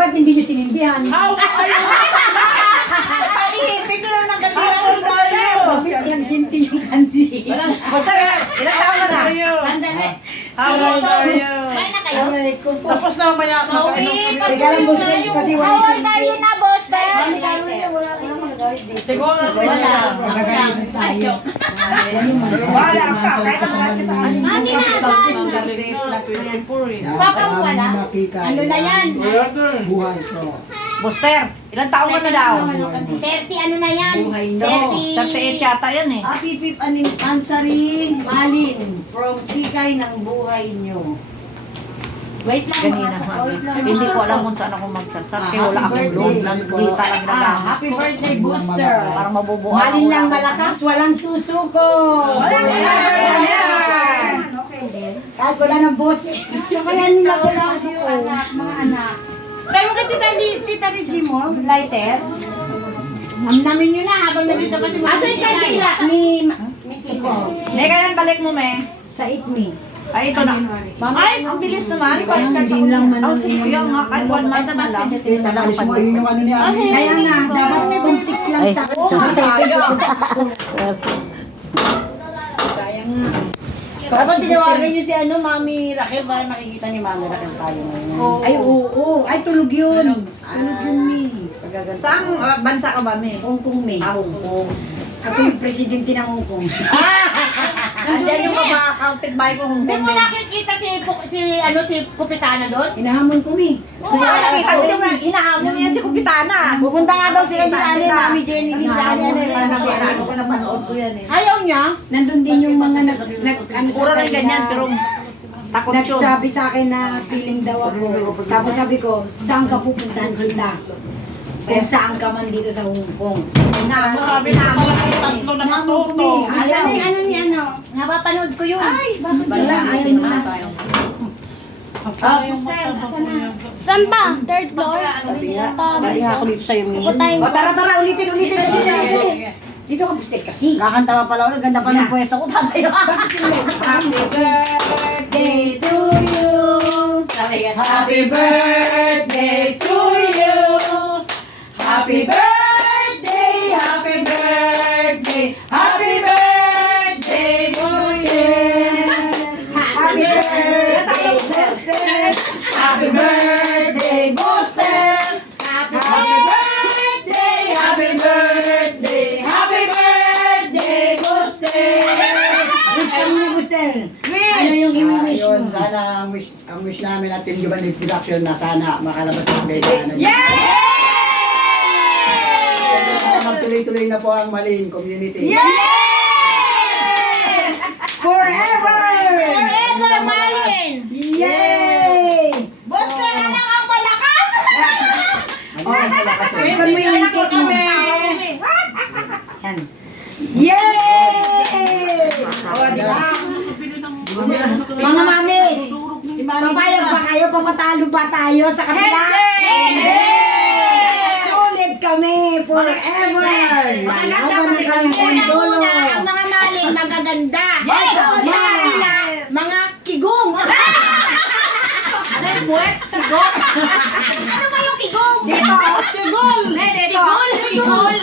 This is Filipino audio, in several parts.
ba't hindi nyo sinindihan? Aw, ayun! Paihipin ko lang ng kandilan ni Dario! Bakit yan sinti yung kandi? Basta, ilang taon ka na? Sandali. Hello, Dario! Kumain na kayo? Aray ko po. Tapos na mamaya Sorry, Teka lang, boss, kasi wala How yung are you na, boss? Wala ka naman gawin dito. siguro na pwede siya. Magagalitin tayo. Wala ka, kahit ang lahat ka sa akin. Mami na, saan? Papa mo wala? Ano na yan? Buhay ko. Buster, ilang taon ka na daw? 30 ano na yan? Buhay no. 38 yata yan eh. Happy 5th anniversary, Malin, from Tikay ng buhay nyo. Wait lang, Ganina. wait lang. Hindi ko alam kung saan ako magsatsat. Kaya wala akong load ng dita lang na Happy birthday, Booster. para mabubuo ako. Malin lang malakas, walang susuko. Walang yan. Kahit wala ng boses. Tsaka yan nila wala yung anak, mga anak. Pero kay Tita Reggie mo, lighter? Amnamin nyo na habang nandito pa si Mami. Asan yung kandila? Ni Tito. May kailan balik mo, me? Sa itme. Ay, ito na. Ay, ang bilis naman. Parang hindi lang man Oh, ang sige, inyong- yung nga, kahit 1 month na lang. Eh, tatalis mo, yun yung ano niya. Kaya nga, dapat kung 6 lang sa sayang nga. Dapat tinawagan niyo si Mami Raquel para makikita ni Mami Raquel tayo ngayon. Ay, oo. Ay, tulog yun. Tulog yun, Mi. Saan bansa ka ba, me? Hong Kong, Mi. Hong Kong. Ako yung presidente ng Hong Kong. Andiyan yung kapit bahay ko Hong Hindi Kong. mo nakikita si Kupitana doon? Inahamon ko, Mi. Gusto niya nakita ko yung hinahamon niya si Kupitana. Pupunta nga daw sila ni Mami Jenny din sa Hinahamon ni niya. Mami Ano Jenny. ko napanood ko yan eh. Ayaw niya? Nandun din yung mga ano Puro lang ganyan, pero takot yun. nagsabi sa akin na feeling daw ako. Tapos sabi ko, saan ka pupuntahan kita? Kung saan ka man dito sa Hong Kong. Sabi na ako lang tatlo na katoto. Asan na yung ano ni ano? Napapanood ko yun. Ay, bakit Wala, ayaw mo na. Saan ba? Third floor? Bali nga ako dito sa'yo. Ako tayo. O tara, ulitin. Dito ka busted kasi. Kakanta pa pala ulit. Ganda pa ng pwesto ko. Tatayo. Happy birthday to you. Happy birthday to you. Happy birthday, happy birthday, happy birthday, Buster. Happy birthday, Buster. Happy birthday, Buster. Happy birthday, happy birthday, happy birthday, Buster. Wish ka muna, Buster. Ano yung i-wish Ayun, mo? sana ang wish namin at Team Giovanni Production na sana makalabas ng beta. Magtuloy-tuloy na po ang Malin Community. Forever! Forever, Malin! Yay! Buster na lang ang malakas! Ang malakas eh. Iban mo yung cake mo. Yan. Yay! O, di ba? Mga mamis, papayag ba kayo? Papatalo ba tayo sa kabila? Sulit kami forever! Lalaban na kami ang dulo. Ang mga Malin magaganda. Mga kigong. Ano ba yung kigong? Dito. Kigol! Dito. Kigol!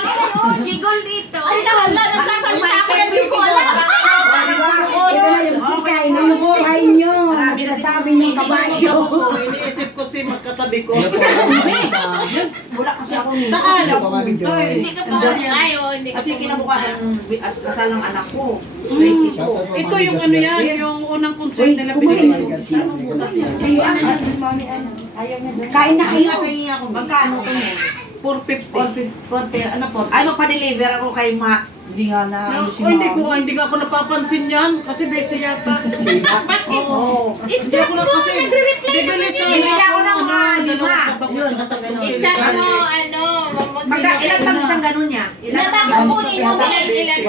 Kigol dito! Ay, wala. Nagsasalita ako na hindi ko alam. Ito na yung tikay ng buhay nyo na sinasabi niyong kabayo. Iniisip ko si magkatabi ko. Ano po ang sa... Wala kasi ako Ano po kami, Joy? Hindi ka pa. Hindi ka Kasi kinabukasan kasal ng anak ko. Ito yung ano yan, yung unang concert nila kumain. pinili. Kain na kayo. Magkano to mo? 450. Konti, ano po? Ano pa-deliver ako kay Matt? Hindi nga na. Hindi nga ako napapansin yan. Kasi busy yata. Oo. Hindi ako na kasi. Bibili sa Bibili ako ng mga lima. Yun, basta ganun. I-chat mo, Ilan ba isang ganun niya? Ilan ba kukunin mo? Ilan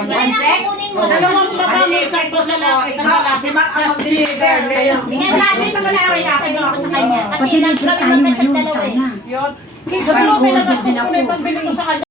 kukunin mo? Dalawang babae, isang lalaki, isang lalaki. Si Matt ang mag-deliver. Tingnan natin sa malaki nakakabili ko sa kanya. Kasi Pati nag-trip tayo nagkami ngayon dalawa eh. sana. Yun. Siguro may nagastos ko na yung pambili ko sa kanya.